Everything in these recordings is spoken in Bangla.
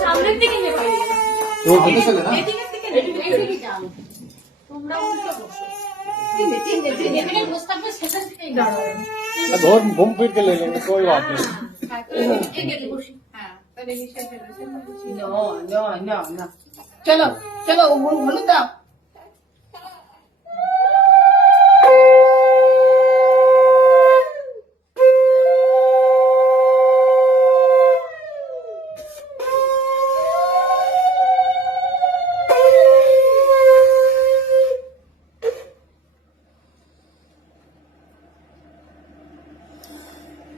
সামনের দিকে নেবে वो पता चले ना এদিকে যাও তোমরা উল্টো বসো এখানে বসতে হবে সেখান থেকেই দাঁড়াও बहुत घूम फिर के ले लेंगे कोई बात नहीं এখানে বসি হ্যাঁ তাহলে হিসাব No. चलो चलो बोलो दाओ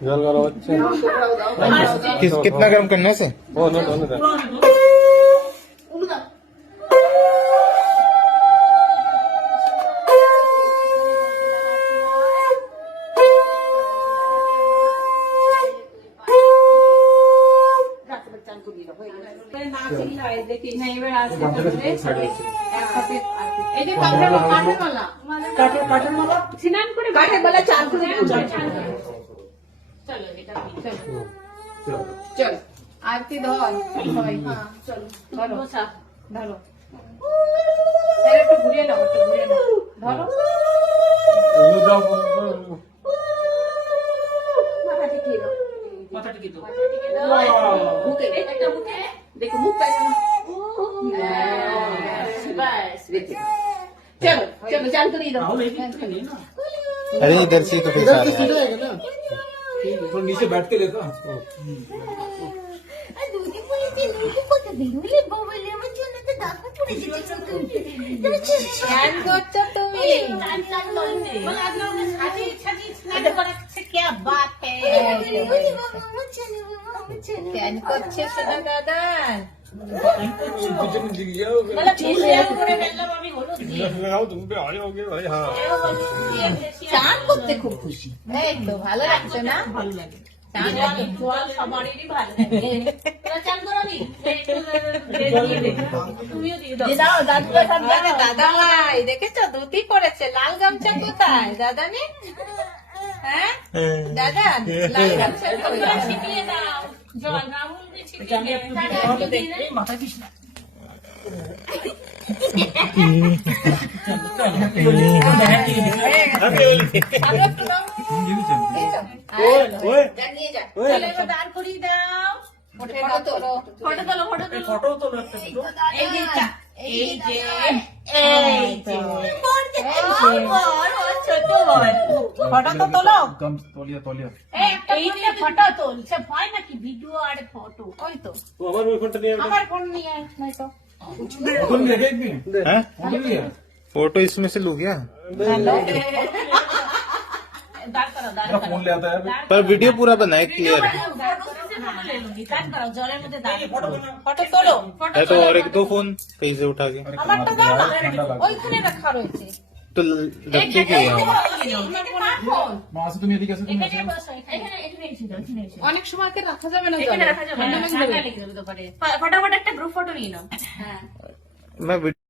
जल करो बच्चे कितना गर्म करना है से होने दे স্নান করে काठे वाला चार को চলো এটা चल आरती धर সবাই হ্যাঁ চলো ধরো। বসা ধরো একটু ঘুরিয়ে নাও ধরো মাথা টিকিয়ে দাও মুখে একটা মুখে देखो मुख पैसा বাস चलो चलो चाल कर दो अरे इधर से तो फिर इधर सारे से सीधा है ना तो नीचे बैठ के लेता দুধে বলেছে লুচি কত বেরোলে বাবলে আমার জন্য তো দাগ পড়ে যেতে ध्यान করছো তুমি ধ্যান করছে সোনা দাদা लगाओ तुम पे आ जाओगे भाई हाँ চান করতে খুব খুশি এই তো ভালো লাগছে না ভালো লাগে চান সবারই ভালো লাগে চান করনি তুমিও দিয়ে দাও দাও দাদু দাদা ভাই দেখেছো ধুতি পরেছে লাল গামছা কোথায় দাদা নে হ্যাঁ দাদা লাল গামছা কোথায় ছিটিয়ে দাও জল রাহুল দিয়ে ছিটিয়ে দাও মাথা দিস না নিয়ে যা চলো এবার দাঁড় করিয়ে দাও ফটো তোলো ফটো তোলো এই যে এই যে ছোট বল ফটো তো তোলো कम तौलिया तौलिया এই যে ফটো তোলছে ভয় নাকি ভিডিও আর ফটো ওই তো तो हमारे फोन नहीं है আমার ফোন নিয়ে আয় নাই তো फोन भी है एक भी हैं फोन भी है फोटो इसमें से लू गया দাঁড় করো मेरा फोन ले आता है पर वीडियो पूरा बनाए क्लियर জলের মধ্যে দাঁড়িয়ে ফটো তোলো है तो और एक दो फोन कहीं से उठा के আমারটা দাও না ওইখানে রাখা রয়েছে तो रखे क्यों यहाँ वहाँ से तुम यदि कैसे तुम এখানে বসো এখানে ছিল এখানে ছিল অনেক সময় কে রাখা যাবে না এখানে রাখা যাবে না ঠান্ডা লেগে যাবে তো পরে ফটাফট একটা গ্রুপ ফটো নিয়ে নাও হ্যাঁ मैं